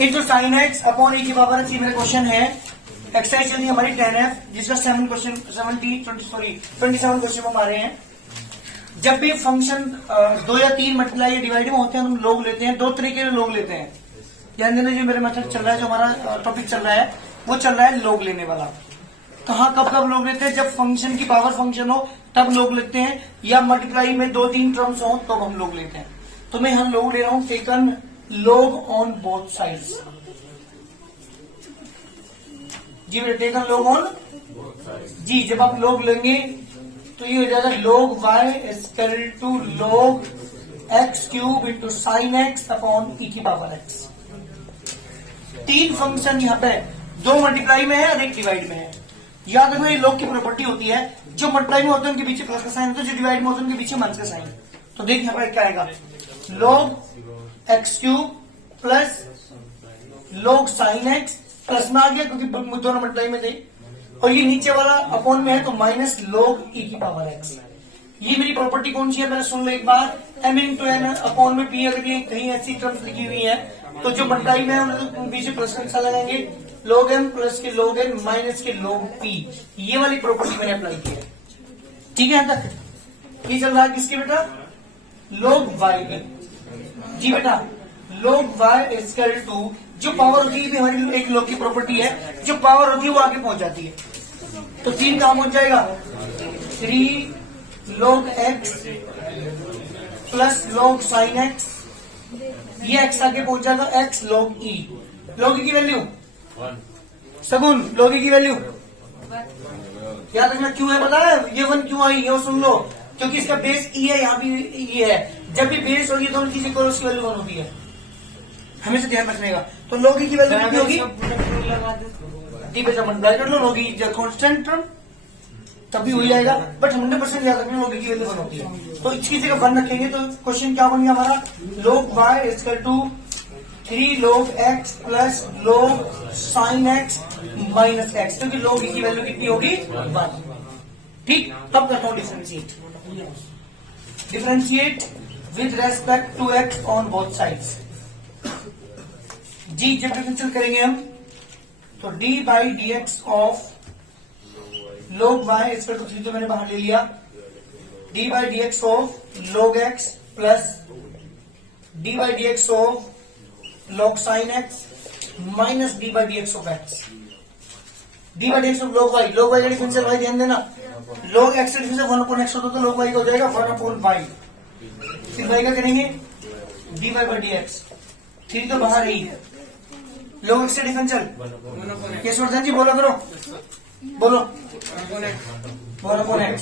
Into sin x upon e की power x. ये मेरा क्वेश्चन है, एक्सरसाइज चल रही है हमारी 10F, जिसका 27 क्वेश्चन हमारे हैं। जब भी फंक्शन 2 या 3 मल्टीप्लाई या डिवाइड में होते हैं, हम लोग लेते हैं, 2 तरीके से लोग लेते हैं। ध्यान देना, जो मेरा मेथड चल रहा है, जो हमारा टॉपिक चल रहा है, वो चल रहा है लोग लेने वाला। कहाँ कब कब लोग लेते हैं? जब फंक्शन की पावर फंक्शन हो तब लोग लेते हैं, या मल्टीप्लाई में 2-3 टर्म्स हो तब हम लोग लेते हैं। तो मैं हम लोग ले रहा हूं taken log on both sides. जी बेटा, टेकन लोग ऑन जी। जब आप लोग लेंगे तो ये हो जाएगा log y equal to log x cube into sin x upon e की पावर एक्स। 3 फंक्शन यहाँ पे 2 मल्टीप्लाई में है और 1 डिवाइड में है। याद रखना, ये लोग की प्रॉपर्टी होती है, जो मल्टीप्लाई में होते हैं उनके पीछे प्लस का साइन होता है, जो डिवाइड में होते हैं उनके पीछे माइनस का साइन। तो देख यहाँ पर क्या आएगा, लोग एक्स क्यूब प्लस लोग साइन एक्स, प्लस में आ गया क्योंकि दोनों मल्टीप्लाई में थे, और ये नीचे वाला अपॉन में है तो माइनस लोग ई की पावर एक्स। ये मेरी प्रॉपर्टी कौन सी है, मैंने सुन लो एक बार। एम इंटू एन अपॉन में पी, अगर ये कहीं ऐसी टर्म्स लिखी हुई है तो जो मल्टीप्लाई में है उनके पीछे प्लस का लगाएंगे, लोग एम प्लस के लोग एन माइनस के लोग पी। ये वाली प्रॉपर्टी मैंने अप्लाई की है, ठीक है। यहां तक ये चल रहा है किसके बेटा, लोग वाई के। जी बेटा, लोग वाई इक्वल टू, जो पावर होती है हमारी एक लोग की प्रॉपर्टी है, जो पावर होती है वो आगे पहुंच जाती है। तो 3 काम हो जाएगा, 3 लोग एक्स प्लस लोग साइन एक्स, ये एक्स आगे पहुंच जाएगा, एक्स लोग ई। लोग की वैल्यू 1, सगुन लोग की वैल्यू याद रखना, क्यों है पता है, ये 1 क्यों आई, ये सुन लो, क्योंकि इसका बेस ई है, यहाँ भी ई है। जब भी बेस होगी दोनों चीजें करो, उसकी वैल्यू 1 होती है, हमेशा ध्यान रखने का। तो लोग की वैल्यू कितनी होगी, डी पे जब मल्टीप्लाई कर लो, लोग कांस्टेंट टर्म तभी हो जाएगा, बट 100% याद रखना लोग की वैल्यू 1 होती है। तो इसकी जगह 1 रखेंगे तो क्वेश्चन क्या बन गया हमारा, लोग वाई इक्वल टू 3 लोग एक्स प्लस लोग साइन एक्स माइनस एक्स, क्योंकि लोग की वैल्यू कितनी होगी 1। ठीक, तब करता हूं differentiate with respect to x on both sides. जी जब डिफरेंशियल करेंगे हम तो d by d x of log y equal to 3 तो मैंने बाहर ले लिया, d by d x of log x plus d by d x of log sin x minus d by d x of x. D by d x of log y, log y का differential भाई ध्यान देना, log x का differential 1 upon x होता तो log y का हो जाएगा 1 अपॉन y। फिर y का करेंगे D by by d x, 3 तो बाहर ही, log x का डिफरेंशियल कैसे होता है जी, बोलो करो, बोलो 1 अपॉन x।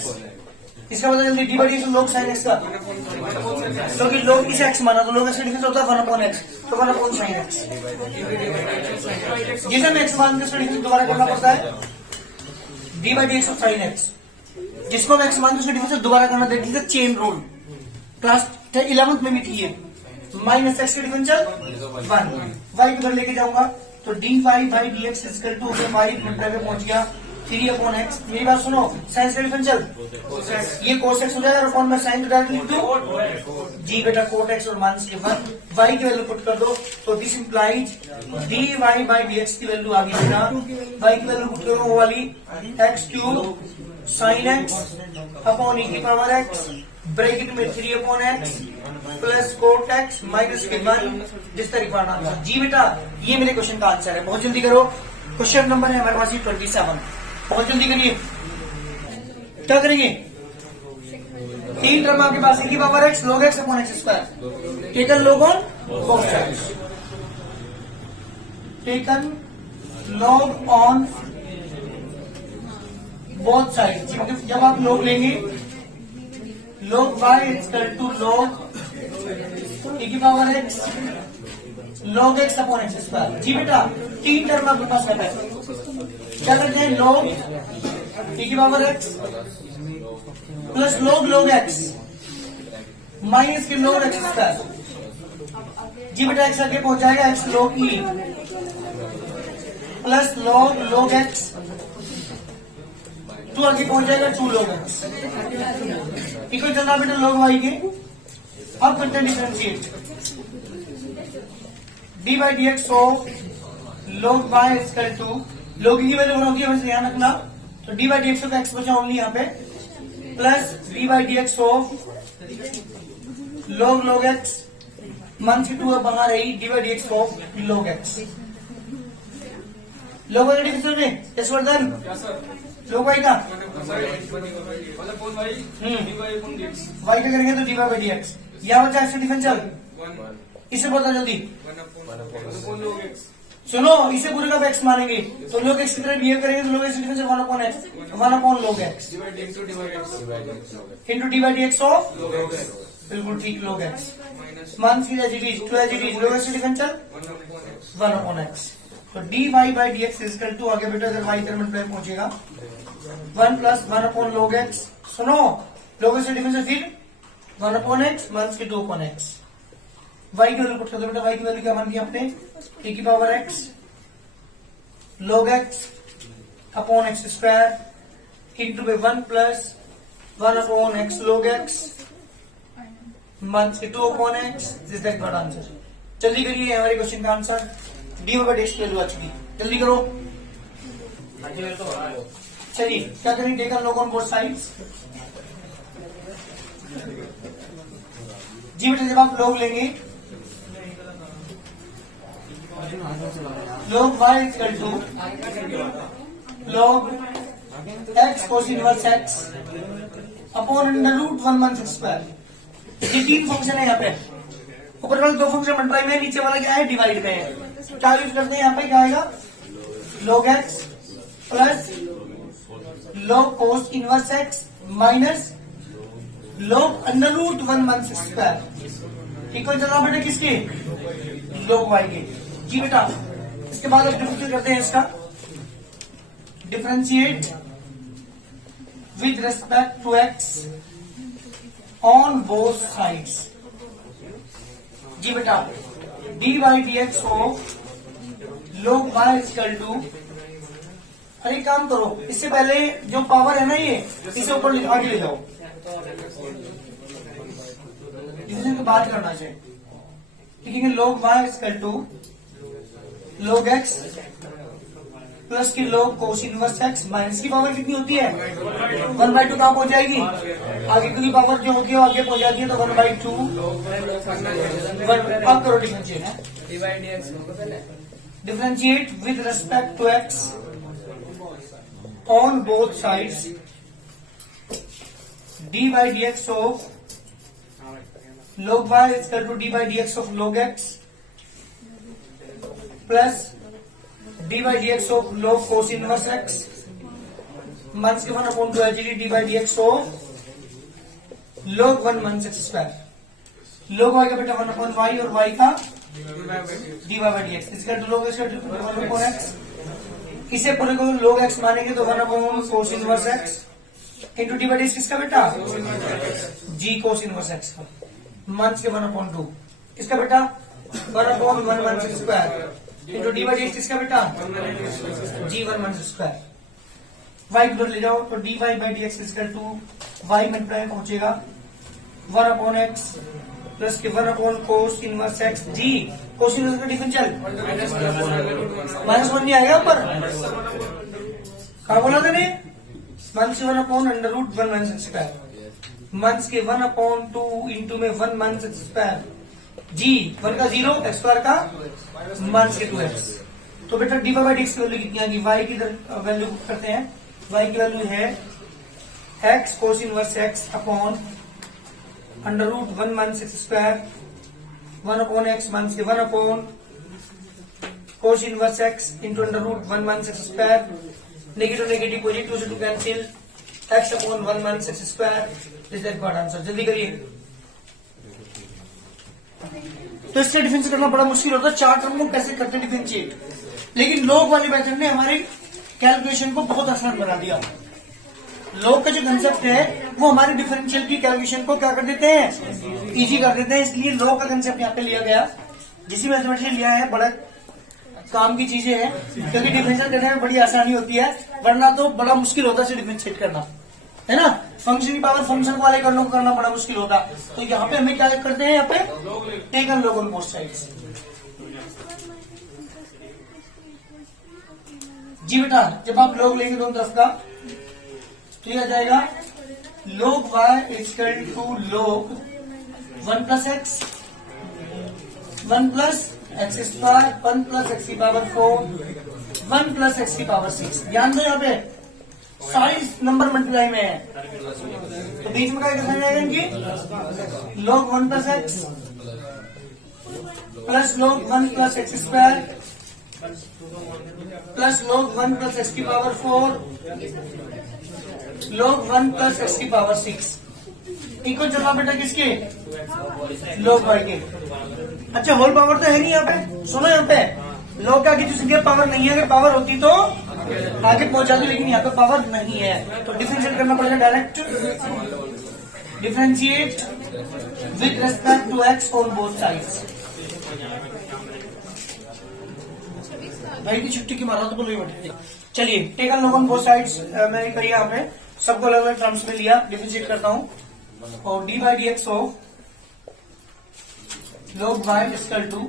इसका मतलब जल्दी डी बाई डी एक्स लोग साइन एक्स का, क्योंकि लोग इसे एक्स माना तो लोग एक्स का डिफरेंस होता है 1 अपॉन एक्स, तो 1 अपॉन साइन एक्स। जिसे हम एक्स मान के उसका डिफरेंस दोबारा करना पड़ता है, D by d x of sin x, जिसको हम एक्स मान के उसका डिफरेंस दोबारा करना, देख लीजिए चेन रूल, क्लास 11th में भी थी ये, माइनस एक्स का डिफरेंशियल 1, वाई को घर लेके जाऊंगा तो d y by d x equal to y multiply में पहुंच गया 3 अपॉन एक्स। मेरी बात सुनो, साइंस का डिफरेंशियल ये कोस एक्स हो जाएगा, अपॉन में साइन डायरेक्ट लिख दो, जी बेटा कोट एक्स और माइनस के 1, वाई की वैल्यू पुट कर दो, तो this implies d y by d x की वैल्यू आ गई बेटा, वाई की वैल्यू पुट करो वो वाली x cube sin x upon e की पावर एक्स, ब्रैकेट में 3 upon x plus cot x minus के 1, जिस तरीके का आंसर। जी बेटा, ये मेरे क्वेश्चन का आंसर है, बहुत जल्दी करो। क्वेश्चन नंबर है हमारे पास 27, बहुत जल्दी करिए। क्या करेंगे, 3 टर्म आपके पास, की power x log x upon x square, taken log on both sides, taken log on both sides. जब आप लोग लेंगे, log y equal to log e की power x log x upon x square. जी बेटा, 3 term आपके पास रहता है, क्या करते हैं, लॉग e की power x plus log x minus के लॉग एक्स स्क्वायर। जी बेटा, एक्स आगे पहुंच जाएगा, x log E plus log x, 2 आगे पहुंच जाएगा 2 log x इक्वल चल रहा बेटा log y के। अब करते हैं differentiate, d by d x of log y is equal to log की वैल्यू होती है, हमें ध्यान रखना। तो d by d x of x बचा ओनली यहाँ पे, plus d by d x of log x मान की 2 बना रही D by d x of log x. log y का डिफरेंशियल में इस वर्धन log y का y का करेंगे तो डी बाई डी एक्स, यहाँ बचा एक्स डिफरेंशियल, इसे बता जल्दी। सुनो, इसे पूरे का एक्स मानेंगे तो log x की तरह बिहेव करेंगे तो log x differential 1 upon x, 1 upon log x into d by d x of, बिल्कुल ठीक, log x मान की as it is, to as it is, log x differential 1 upon x। तो d y by d x is equal to, आगे बेटा अगर y term में पहुंचेगा 1 प्लस 1 अपॉन log x। सुनो, log x डिफरेंशियल फिर 1 अपॉन x मान की 2 अपॉन x। y की वैल्यू पुट कर दो बेटा, y की वैल्यू क्या मान दी आपने, a की पावर x log x अपॉन x स्क्वायर इंटू में 1 plus 1 upon x log x मान के 2 upon x। This that got answer. जल्दी करिए हमारे क्वेश्चन का answer, d by d x की वैल्यू आ चुकी, जल्दी करो। चलिए क्या करें, taken log on both sides. जी बेटा जब आप log लेंगे log y equal to log x cos inverse x upon under root 1/6 square. ये 3 फंक्शन है यहाँ पे, ऊपर वाले 2 फंक्शन मल्टीप्लाई में, नीचे वाला क्या है, डिवाइड में है। क्या यूज करते हैं यहाँ पे, क्या आएगा, log x plus log cos inverse x minus log under root 1/6 square equal चला बेटा किसके, log y के। जी बेटा इसके बाद अब डिफरेंशिएट करते हैं, इसका differentiate with respect to x on both sides. जी बेटा d by d x of log y equal to, अरे काम करो, इससे पहले जो पावर है ना ये, इसे ऊपर आगे ले जाओ, डिवीजन की बात करना चाहिए। ठीक है, log y equal to log x plus की log cos inverse x minus की पावर कितनी होती है, 1/2 कहाँ पहुंच जाएगी, आगे की पावर जो होती है वो आगे पहुंच जाती है, तो 1/2। अब करो differentiate with respect to x on both sides, d by d x of log y equal to d by d x of log x plus d by d x of log cos inverse x minus के 1 upon 2 एलजीडी d by d x of log 1/6 square. log y का बेटा 1 upon y और y का d by d x इसका log x 1 upon x, इसे पूरे को log x मानेंगे तो 1 upon cos inverse x into d by d x किसका बेटा, जी cos इनवर्स x का माइनस के 1 अपॉन 2, इसका बेटा 1 upon 1/6 square into d by d x किसका बेटा, जी 1/6 स्क्वायर। वाई को ले जाओ तो d y by d x equal to y multiply पहुंचेगा 1 अपॉन एक्स प्लस के 1 अपॉन कोस इनवर्स एक्स जी, कोस इनवर्स का डिफरेंशियल -1 नहीं आएगा ऊपर, कहा बोला था ने, -1 upon under root 1/6 square minus के 1 अपॉन 2 इंटू में 1/6 स्क्वायर जी, 1 का 0 एक्स स्क्वायर का माइनस के 2x। तो बेटा डी बाई डी एक्स की वैल्यू कितनी आ गई, वाई की वैल्यू करते हैं, वाई की वैल्यू है x cos inverse x upon under root 1/6 square 1 upon x minus के 1 upon cos inverse x into under root 1/6 square, negative negative positive 2 से 2 cancel, x upon 1/6 square. Is that got answer. जल्दी करिए। तो इससे differentiate करना बड़ा मुश्किल होता है, 4 टर्म को कैसे करते डिफरेंशिएट, लेकिन log वाली मेथड ने हमारे कैलकुलेशन को बहुत आसान बना दिया। log का जो कंसेप्ट है वो हमारे डिफरेंशियल की कैलकुलेशन को क्या कर देते हैं, इजी कर देते हैं, इसलिए log का कंसेप्ट यहाँ पे लिया गया। जिस मैथमेटिक्स लिया है बड़ा काम की चीजें हैं, क्योंकि डिफरेंशियल करने में बड़ी आसानी होती है, वरना तो बड़ा मुश्किल होता है डिफरेंशिएट करना, है ना। फंक्शन की पावर फंक्शन वाले करना बड़ा मुश्किल होता। तो यहाँ पे हमें क्या करते हैं, यहाँ पे taken log on both sides. जी बेटा जब आप log लेंगे दोनों तरफ का तो ये आ जाएगा log y equal to log 1 plus x 1 plus x square 1 plus x की पावर 4 1 प्लस एक्स की पावर 6। ध्यान दो यहाँ पे सारे नंबर मल्टीप्लाई में है तो बीच में क्या लिखा जाएगा इनकी log 1 plus x plus log 1 plus x square plus log 1 plus x की पावर 4 log 1 प्लस एक्स की पावर 6 इक्वल चल रहा बेटा किसके log y के। अच्छा होल पावर तो है नहीं यहाँ पे, सुनो यहाँ पे log के आगे जो सिंगल पावर नहीं है, अगर पावर होती तो आगे पहुंचा दो, लेकिन यहाँ पे पावर नहीं है तो डिफरेंशिएट करना पड़ेगा direct. Differentiate with respect to x on both sides. भाई की छुट्टी की मारा तो बोलो बैठे। चलिए taken log on both sides मैंने करी यहाँ पे, सबको अलग अलग टर्म्स में लिया, डिफरेंशिएट करता हूँ और d by d x of log y equal to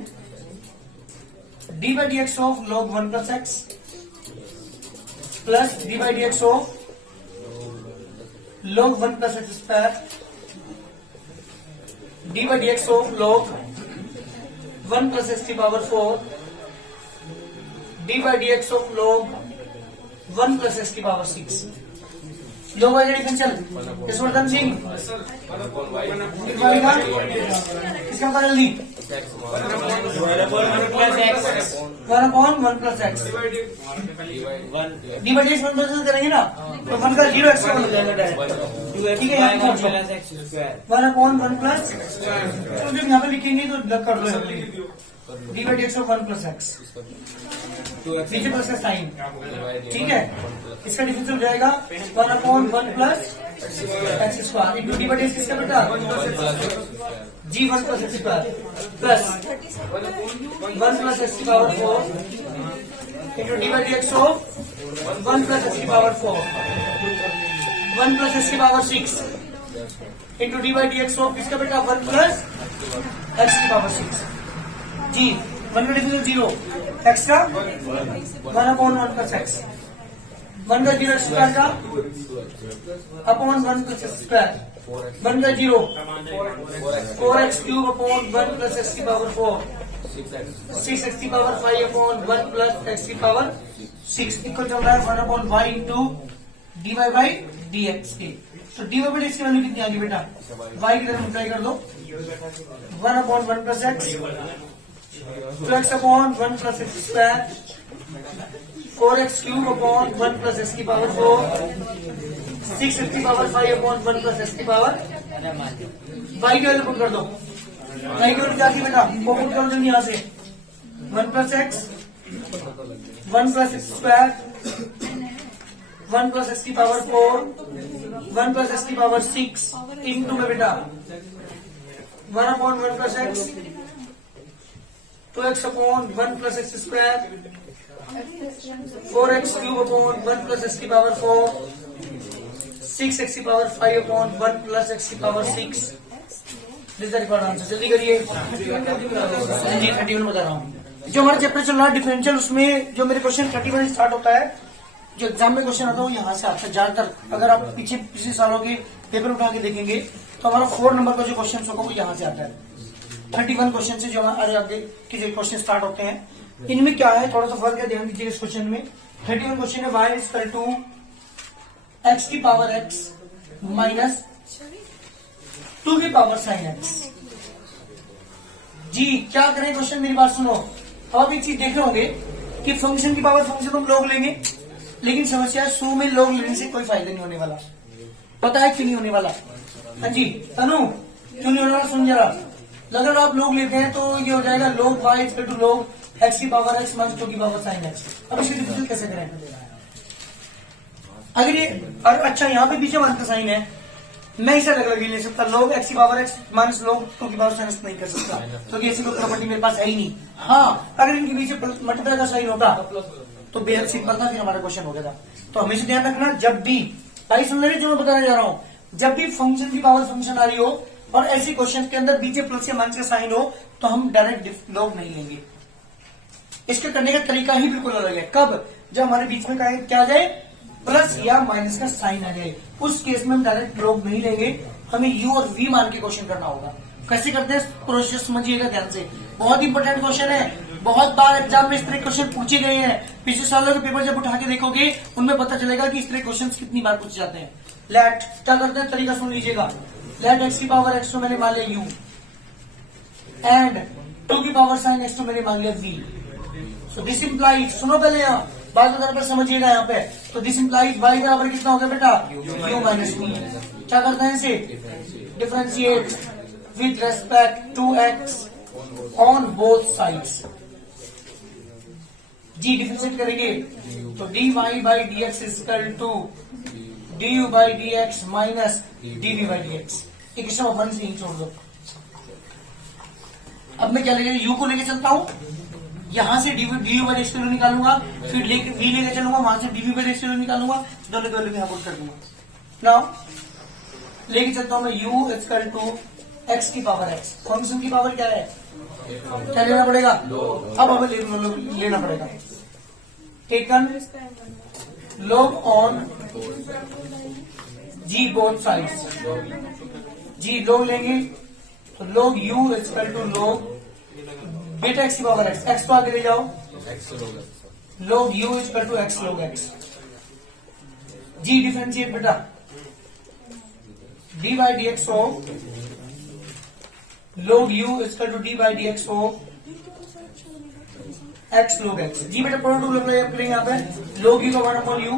d by d x of log 1 plus x plus d by d x of log 1 plus x square d by d x of log 1 plus x की power 4 d by d x of log 1 plus x की power 6। log y का differential Yashvardhan Singh किसका पता जल्दी 1 upon 1 plus x d by d x 1 plus करेंगे ना तो 1 का 0 एक्स का बन जाएगा डायरेक्ट, ठीक है। यहाँ पे 1 अपॉन 1 प्लस तो जब यहाँ पे लिखेंगे तो लग कर लो d by d x of 1 plus x पीछे प्लस का साइन, ठीक है। इसका डिफरेंस हो जाएगा 1 upon 1 plus x square into d by d x किसका बेटा जी 1 plus x square plus 1 plus x की power 4 into d by d x of 1 plus x की पावर 4 1 प्लस एक्स की power 6 into d by d x of किसका बेटा 1 plus x की power 6 जी 1 का डिफरेंस 0 एक्स का 1 अपॉन 1 प्लस एक्स 1 का 0 x square का अपॉन 1 प्लस एक्स स्क्वायर 1 का 0 4 x cube upon 1 plus x की पावर 4 6 एक्स की पावर 5 अपॉन 1 प्लस एक्स की पावर 6 इक्वल चल रहा है 1 अपॉन y into d y by d x की। तो d y by d x की वैल्यू कितनी आ गई बेटा वाई की तरफ मल्टीप्लाई कर दो 1 upon 1 plus x 2x upon 1 plus x square 4x cube upon 1 plus x की पावर 4 6 एक्स की पावर 5 अपॉन 1 प्लस एक्स की पावर y की वैल्यू पुट कर दो। y की वैल्यू क्या थी बेटा वो पुट करो जल्दी यहाँ से 1 plus x 1 plus x square 1 plus x की पावर 4 1 प्लस एक्स की पावर 6 इंटू में बेटा 1 upon 1 plus x 2x upon 1 plus x square 4x cube upon 1 plus x की पावर 4 6 एक्स की पावर 5 अपॉन 1 प्लस एक्स की power 6 this the required answer. जल्दी करिए जी 31 बता रहा हूँ। जो हमारा चैप्टर चल रहा है डिफरेंशियल उसमें जो मेरे क्वेश्चन 31 स्टार्ट होता है, जो एग्जाम में क्वेश्चन आता है वो यहाँ से आता है ज्यादातर। अगर आप पीछे पिछले सालों के पेपर उठा के देखेंगे तो हमारा 4 नंबर का जो क्वेश्चन होगा वो यहाँ से आता है। 31 क्वेश्चन से जो हमारे आगे के जो क्वेश्चन स्टार्ट होते हैं इनमें क्या है थोड़ा सा फर्क है, ध्यान दीजिए। इस क्वेश्चन में 31 क्वेश्चन है y इक्वल टू एक्स की पावर x माइनस 2 की पावर साइन x। जी क्या करें क्वेश्चन मेरी बात सुनो। अब आप एक चीज देख रहे होंगे कि फंक्शन की पावर फंक्शन तो हम लोग लेंगे, लेकिन समस्या है शो में लोग लेने से कोई फायदा नहीं होने वाला। पता है क्यों नहीं होने वाला? हाँ जी तनु क्यों नहीं होने वाला सुन जरा। अगर आप लोग लेते हैं तो ये हो जाएगा log y equal to log x की पावर x माइनस 2 की पावर साइन x। अब इसकी डिफरेंशियल कैसे करें? अगर ये अच्छा यहाँ पे पीछे माइनस का साइन है, मैं इसे अलग ले सकता log x की पावर x माइनस log 2 की पावर साइन x नहीं कर सकता क्योंकि ऐसी कोई प्रॉपर्टी मेरे पास है ही नहीं। हाँ अगर इनके पीछे मल्टीप्लाई का साइन होता तो बेहद सिंपल था, फिर हमारा क्वेश्चन हो गया था। तो हमेशा ध्यान रखना जब भी भाई सुन रहे जो मैं बताने जा रहा हूँ, जब भी फंक्शन की पावर फंक्शन आ रही हो और ऐसे क्वेश्चन के अंदर बीच प्लस या माइनस का साइन हो तो हम डायरेक्ट लॉग नहीं लेंगे। इसके करने का तरीका ही बिल्कुल अलग है। कब? जब हमारे बीच में क्या आ जाए, प्लस या माइनस का साइन आ जाए, उस केस में हम डायरेक्ट लोग नहीं लेंगे, हमें u और v मान के क्वेश्चन करना होगा। कैसे करते हैं प्रोसेस समझिएगा ध्यान से, बहुत इंपॉर्टेंट क्वेश्चन है, बहुत बार एग्जाम में इस तरह क्वेश्चन पूछे गए हैं। पिछले सालों के पेपर जब उठा के देखोगे उनमें पता चलेगा कि इस तरह क्वेश्चन कितनी बार पूछे जाते हैं। लेट क्या करते हैं, तरीका सुन लीजिएगा। लेट x की पावर x तो मैंने मान लिया u एंड 2 की पावर साइन x तो मैंने मान लिया v। सो दिस इंप्लाइज, सुनो पहले यहाँ बात बताने पर समझिएगा यहाँ पे, तो दिस इंप्लाइज y बराबर कितना हो गया बेटा, u माइनस v। क्या करते हैं इसे, differentiate with respect to x on both sides. जी डिफरेंशिएट करेंगे तो dy by dx is equal to du by dx minus dv by dx। एक इसमें वन से ही छोड़ दो। अब मैं क्या लेके u को लेके चलता हूं, यहां से डी यू बाई एक्स निकालूंगा, फिर v लेके चलूंगा, वहां से dv बाई एक्स निकालूंगा, दोनों को लेके यहाँ पुट कर दूंगा। नाउ लेके चलता हूं मैं u इक्वल टू x की पावर x। फंक्शन की पावर क्या है, क्या लेना पड़ेगा, अब हमें लेना पड़ेगा taken log on g both sides. जी log लेंगे तो log u equal to log बेटा x की पावर x, x को आगे ले जाओ, log u equal to x log x। जी डिफरेंशिएट बेटा d by dx of log u equal to d by dx of x log x। जी बेटा प्रोडक्ट अप्लाई करेंगे यहाँ पे, log u का 1 अपॉन u,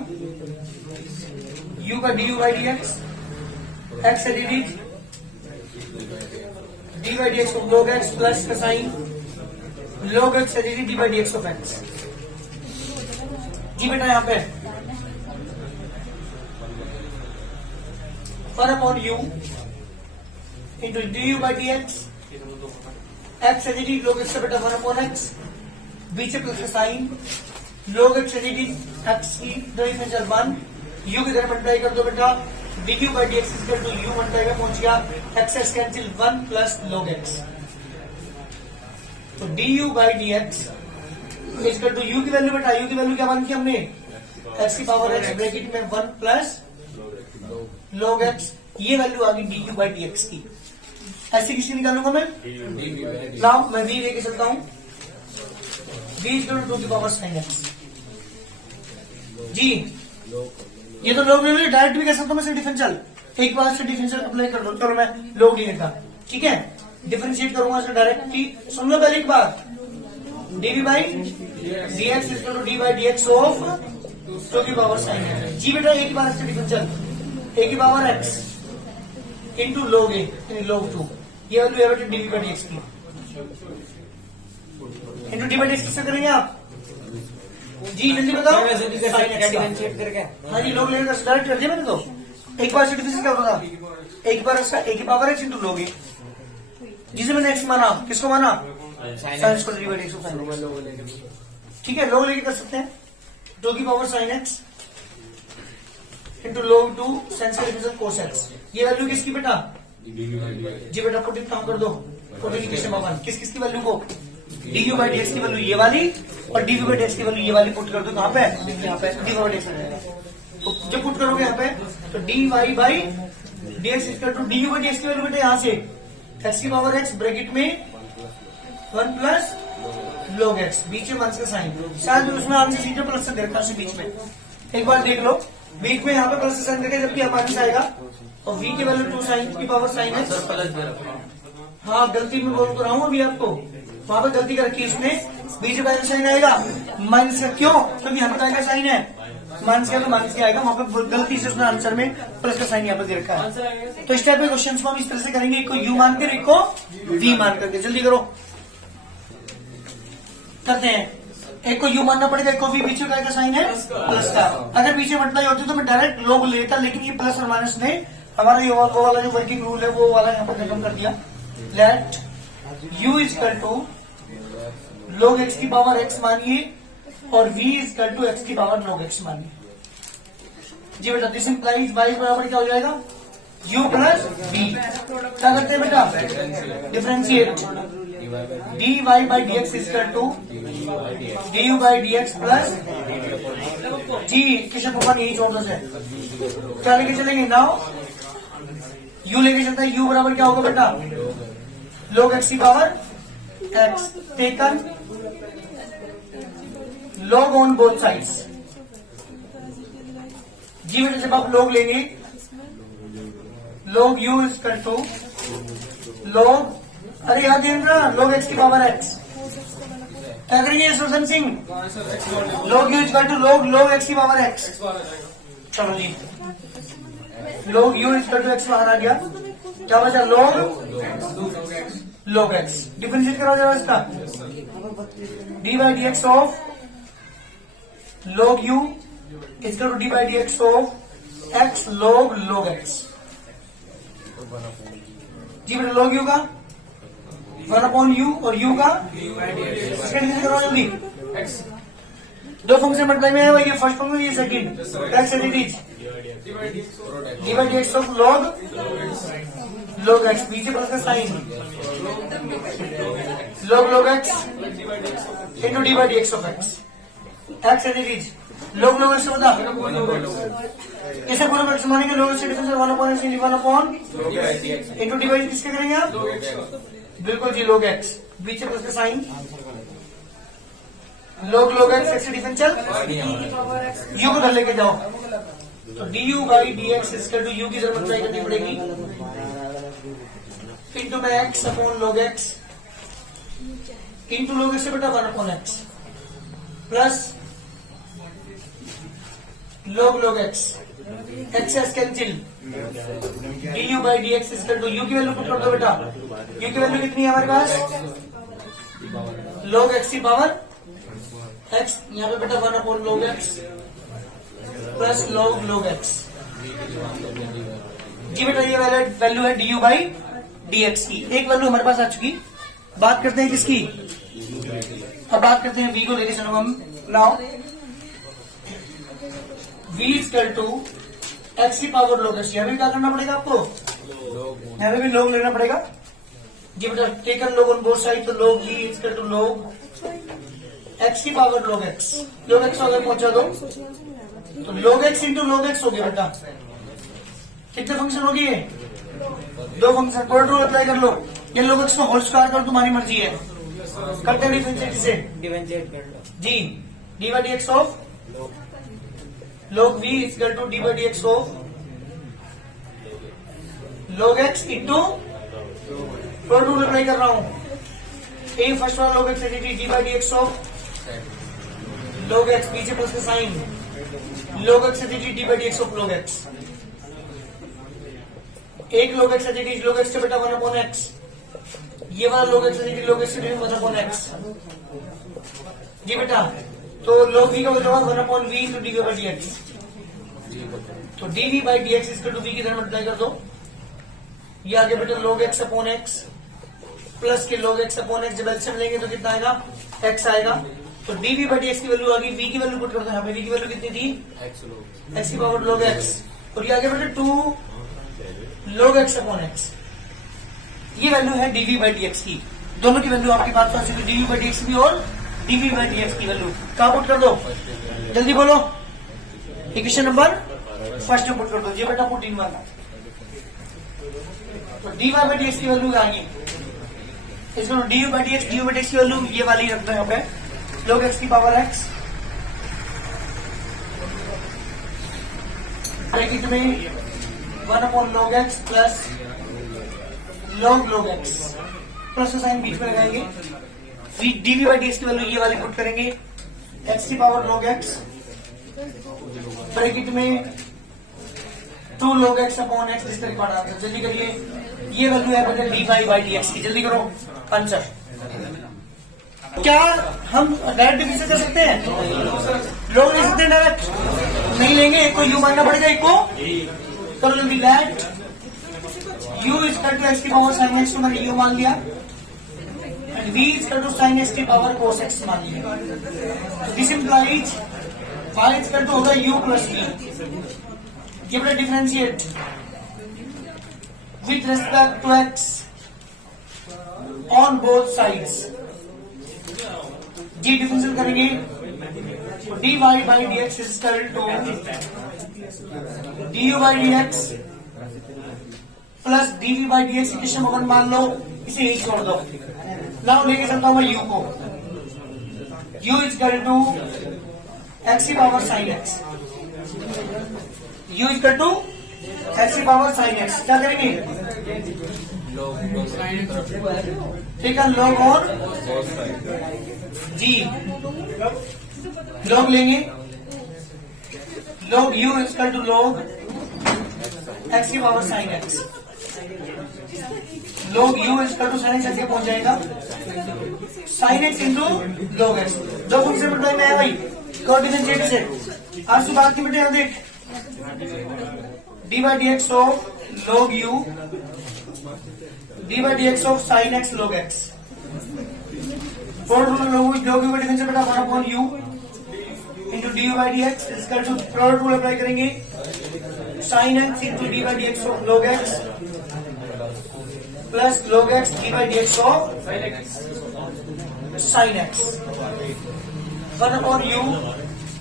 u का du by dx, x से dd, d by dx of log x plus का sign log x से dd by dx of x। जी बेटा यहाँ पे 1 upon u into du by dx, x से dd log x से बेटा 1 अपॉन x, बीच प्लस का साइन log x से dd x की दो डिफरेंशियल 1, u की तरह मल्टीप्लाई कर दो बेटा, du by dx equal to u multiply में पहुंच गया, x cancel 1 plus log x। तो du by dx equal to u की वैल्यू बेटा, u की वैल्यू क्या मान की हमने, x की पावर x ब्रैकेट में 1 प्लस log x, ये वैल्यू आ गई du by dx की। ऐसे किसकी निकालूंगा मैं, लाओ मैं v लेके चलता हूं, v इक्वल टू 2 की पावर साइन x। जी ये तो लोग ले डायरेक्ट भी कह सकता हूं मैं डिफरेंशियल, एक बार से डिफरेंशियल अप्लाई कर दो। चलो मैं लोग नहीं लेता, ठीक है, डिफरेंशिएट करूंगा इसे डायरेक्ट की। सुन लो पहले एक बार, dv by dx equal to d by dx of 2 की पावर साइन x। जी बेटा एक बार से डिफरेंशियल a की power x into log a यानी log 2, ये वैल्यू है बेटा dv by dx की इंटू d by dx किससे करेंगे आप, जी जल्दी बताओ, डिफरेंशिएट करके। हाँ जी लोग लेकर डायरेक्ट कर दिया मैंने तो, एक बार से डिफरेंशिएट क्या होता था, एक बार इसका a की power x into log a, जिसे मैंने x माना, किसको माना, sine square d by dx को साइन, ठीक है, log लेके कर सकते हैं, 2 की power sign x into log 2 sine square differential cos x। ये वैल्यू किसकी बेटा, जी बेटा पुटिंग काम कर दो, पुटिंग किस किसकी वैल्यू को, du by dx की वैल्यू ये वाली और dv by dx की वैल्यू ये वाली पुट कर दो, कहाँ पे, यहाँ पे dv by dx रहेगा। तो जब पुट करोगे यहाँ पे तो dy by dx equal to du by dx की वैल्यू बेटा यहाँ से x की पावर x ब्रैकेट में 1 प्लस log x, बीच में माइनस का साइन, शायद उसमें आंसर सीधे प्लस से देखा उसी बीच में, एक बार देख लो, बीच में यहाँ पे प्लस साइन देखा, जबकि यहाँ माइनस आएगा और v की वैल्यू 2 साइन की पावर साइन है। हाँ गलती में बोल तो रहा हूँ अभी आपको, वहां पर गलती कर रखी है इसने, बीच में साइन आएगा माइनस का, क्यों, क्योंकि यहाँ का साइन है माइनस का, तो माइनस का आएगा, वहां पर गलती से उसने आंसर में प्लस का साइन यहाँ पर दे रखा है। तो इस टाइप के क्वेश्चन को हम इस तरह से करेंगे, एक को u मान कर, एक को v मान करके, जल्दी करो करते हैं। एक को u मानना पड़ेगा, एक को v, बीच में का साइन है प्लस का, अगर पीछे मल्टीप्लाई होती तो मैं डायरेक्ट लोग लेता, लेकिन ये प्लस और माइनस ने हमारा ये वो वाला जो वर्किंग रूल है वो वाला यहाँ पर खत्म कर दिया। Let u equal to log x की पावर x मानिए और v इक्वल टू x की पावर log x मानिए। जी बेटा दिस इंप्लाइज y बराबर क्या हो जाएगा, u प्लस v। क्या करते हैं बेटा, differentiate dy by dx equal to du by dx plus जी किशन भगवान यही छोड़ से क्या लेके चलेंगे नाउ यू लेके चलता है यू बराबर क्या होगा बेटा log x की power x taken log on both sides जी बेटा जब आप log लेंगे log u is equal to log अरे याद है ना log x की पावर x क्या करेंगे Sudarshan Singh log u is equal to log x की पावर x चलो जी log u is equal to x बाहर आ गया क्या बचा log x डिफरेंशिएट कराओ जरा इसका d by d x of log u is equal to d by d x of x log x जी बेटा log u का 1 अपॉन u और u का इसका डिफरेंशिएट कराओ जल्दी दो फंक्शन मल्टीप्लाई में है ये फर्स्ट फंक्शन ये second x and it is d by d x of log x पीछे प्लस का sign log x into d by d x of x and it is log x बता कैसे पूरा word मानेंगे log x से difference 1 upon x 1 upon into d by किसके करेंगे आप बिल्कुल जी log x पीछे प्लस का साइन log x x से डिफरेंस चल u को धर लेके जाओ तो du बाई डी एक्स इसका टू u की जरूरत अप्लाई करनी पड़ेगी इंटू में x upon log x into log x से बेटा 1 upon x plus log x x S cancel du by d x इसका टू u की वैल्यू पुट कर दो बेटा u की वैल्यू कितनी है हमारे पास log x की पावर x यहाँ पे बेटा 1 upon log x plus log x जी बेटा ये वैल्यू है du बाई डी एक्स की एक वैल्यू हमारे पास आ चुकी बात करते हैं किसकी अब बात करते हैं v को लेके चलो हम now v equal to x की पावर log x यहाँ भी क्या करना पड़ेगा आपको यहाँ पे भी log लेना पड़ेगा जी बेटा taken log on both side तो log v equal to log x की पावर log x अगर पहुंचा दो तो log x into log x हो गया बेटा कितने फंक्शन हो गए दो फंक्शन कोड रूल अप्लाई कर लो ये log x को होल स्क्वायर कर तुम्हारी मर्जी है करते हैं डिफरेंशिएट से डिफरेंशिएट कर लो जी d by d x of log v equal to d by d x of log x into कोड रूल अप्लाई कर रहा हूं ए फर्स्ट वाला log x d by d x of log x पीछे प्लस का sign log x d by d x of log x एक log x log x से बेटा 1 अपॉन x ये वाला log x log x से 1 upon x जी बेटा तो log v का मतलब होगा 1 upon v into d by d x तो dv बाई डी एक्स इसको टू v की तरह मल्टीप्लाई कर दो ये आगे बेटा log x अपॉन x प्लस के log x अपॉन x जब एलसीएम लेंगे तो कितना आएगा x आएगा तो dv बाई डी एक्स की वैल्यू आ गई v की वैल्यू पुट कर दो यहाँ पे v की वैल्यू कितनी थी x की पावर log x और ये आगे बेटा 2 log x अपॉन x ये वैल्यू है dv बाई डी एक्स की दोनों की वैल्यू आपके पास पास dv बाई डी एक्स की और dv बाई डी एक्स की वैल्यू कहाँ पुट कर दो जल्दी बोलो इक्वेशन नंबर फर्स्ट में पुट कर दो ये बेटा पुट इन वाला तो dy बाई डी एक्स की वैल्यू आ गई इसको du बाई डी एक्स की वैल्यू ये वाली रखते हैं यहाँ पे log x की पावर x ब्रैकेट में 1 upon log x plus log x plus sign बीच में लगाएंगे dv बाई डी एक्स की वैल्यू ये वाली पुट करेंगे x की पावर log x ब्रैकेट में 2 log x अपॉन x इस तरह का आंसर जल्दी करिए ये वैल्यू है बेटा dy बाई डी एक्स की जल्दी करो आंसर क्या हम डायरेक्ट डिफरेंशिएट कर सकते हैं लोग ले सकते हैं डायरेक्ट नहीं लेंगे एक को यू मानना पड़ेगा एक को करो जल्दी that u is equal to x की पावर sin x मैंने u मान लिया and v is equal to sin x की पावर cos x मान लिया this implies y is equal to होगा u प्लस v ये बड़ा differentiate with respect to x on both sides जी डिफरेंशियल करेंगे dy by dx is equal to du by dx plus dv by dx equation अगर मान लो इसे यही छोड़ दो। नाउ लेके चलता हूं मैं u को, u is equal to x की power sign x, u is equal to x की पावर साइन एक्स। क्या करेंगे, ठीक है, log और जी log लेंगे, log u is equal to log x की power sign x, log u is equal to sin x पहुंच जाएगा sin x into log x. दो फंक्शन से मल्टीप्लाई में आया भाई कोऑर्डिनेट से। आज सुबह की बेटे देख d by d x of log u d by d x of sin x log x. Product rule log u का डिफरेंशियल बेटा 1 upon u into d by d x is equal to product rule apply करेंगे sin x into d by d x of log x plus log x d by d x of sin x. 1 upon u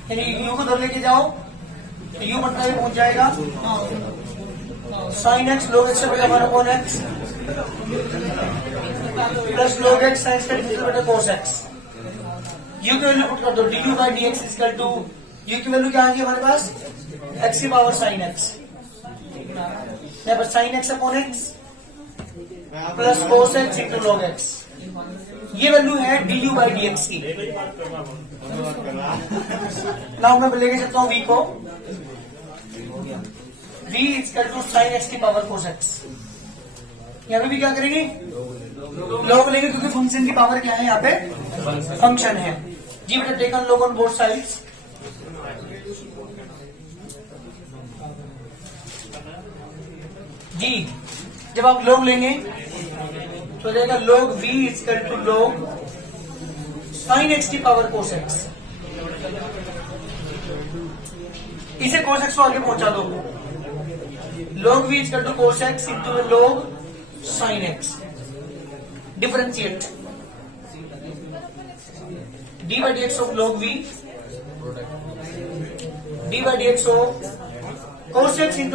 यानी u को दर लेके जाओ तो u मतलब पहुंच जाएगा sin x log x से बेटा 1 upon x plus log x sine x का डिफरेंशियल बेटा cos एक्स। u की वैल्यू पुट कर दो du by d x equal to u की वैल्यू क्या आ गई हमारे पास x की पावर साइन एक्स, यहाँ पर sine x upon x plus cos x into log x. ये वैल्यू है du बाई डी एक्स की। नाउ मैं लेके चलता हूँ v को, v equal to sin x की पावर cos एक्स। यहाँ पे भी क्या करेंगे log लेंगे क्योंकि फंक्शन की पावर क्या है यहाँ पे फंक्शन है जी बेटा। Taken log on both sides, जी जब आप log लेंगे तो जाएगा log v equal to log sin x की पावर cos एक्स। इसे cos एक्स को आगे पहुंचा दो, log v equal to cos x into log sin x. Differentiate d by d x of log v d by d x of cos x into